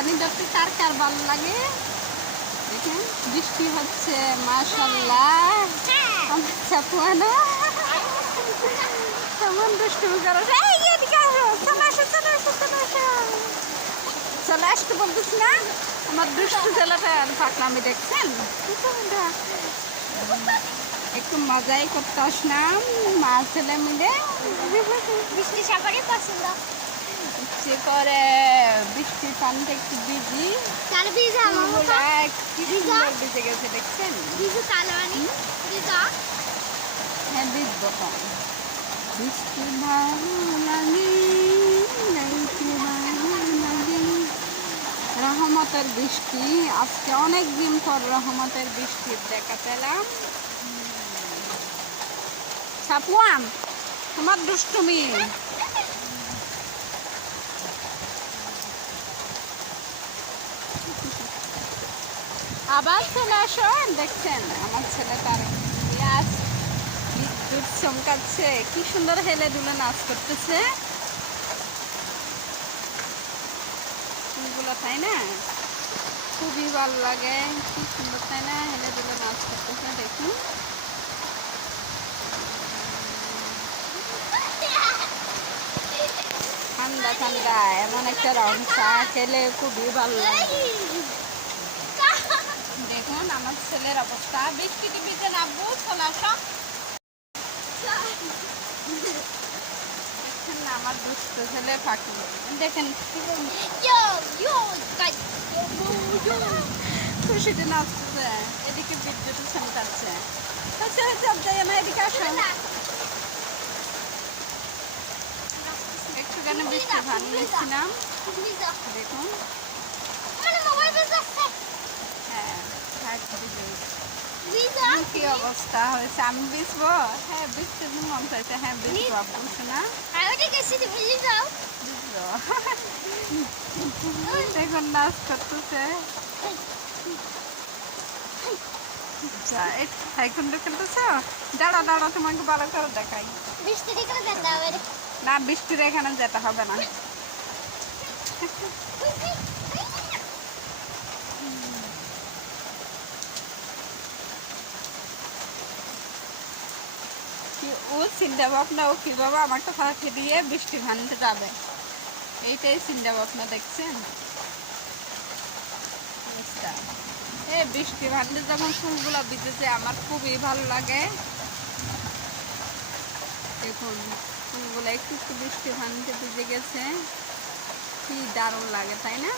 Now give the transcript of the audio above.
পানি দেখতে কার কার ভালো লাগে? দেখেন, বৃষ্টি হচ্ছে মাশাল্লাহ আমার চাপুয়ানো কেমন দুষ্টুমি চলে আসো চলে আসো চলে আসো। চলে আসতে বলতেছি না, আমার দুষ্টু ছেলেটা ফাঁকলামি দেখছেন? একটু মজাই করতে আসলাম, মা ছেলে মিলে। বৃষ্টি সবারই পছন্দ। ইচ্ছে করে বৃষ্টির পানিতে একটু ভিজি। ভিজা আমার কি সুন্দর ভিজে গেছে দেখছেন? ভিজা হ্যাঁ ভিজবো বৃষ্টি ভালো লাগে রহমতের বৃষ্টি আজকে অনেক দিন পর রহমতের বৃষ্টির দেখা পেলাম ছাপুয়ান তোমার দুষ্টুমি। আবার ছেলে আসো, দেখছেন? আমার ছেলে তার বিদ্যুৎ চমকাচ্ছে। কি সুন্দর হেলে দুলে নাচ করতেছে। ফুলগুলো, তাই না? খুবই ভালো লাগে, কি সুন্দর তাই না হেলে দুলে নাচ করতেছে দেখুন ঠান্ডা ঠান্ডা এমন একটা রং চা খেলে খুবই ভালো লাগে। দেখুন আমার ছেলের অবস্থা। বৃষ্টিতে ভিজে নামবো না আমার দুষ্ট ছেলে ফাঁকি দেখেন খুশিতে নাচতেছে। এদিকে বিদ্যুৎ চমকাচ্ছে আচ্ছা যায় না এদিকে আসো। দেখুন মানে হ্যাঁ হ্যাঁ মন হ্যাঁ নাচ করতেছে এখন খেলতেছ দাঁড়া দাঁড়া তোমাকে ভালো করে দেখাই বৃষ্টি যেতে হবে না, বৃষ্টির এখানে যেতে হবে না। ও চিন্তা ভাবনা, ও কীভাবে আমাকে ফাঁকি দিয়ে বৃষ্টি ভাঙতে যাবে। এইটাই চিন্তা ভাবনা, দেখছেন। এই বৃষ্টি ভাঙতে যখন ফুলগুলো ভিজেছে আমার খুবই ভালো লাগে। দেখুন। ফুলগুলো একটু একটু বৃষ্টি ভাঙতে ভিজে গেছে। কি দারুণ লাগে তাই না?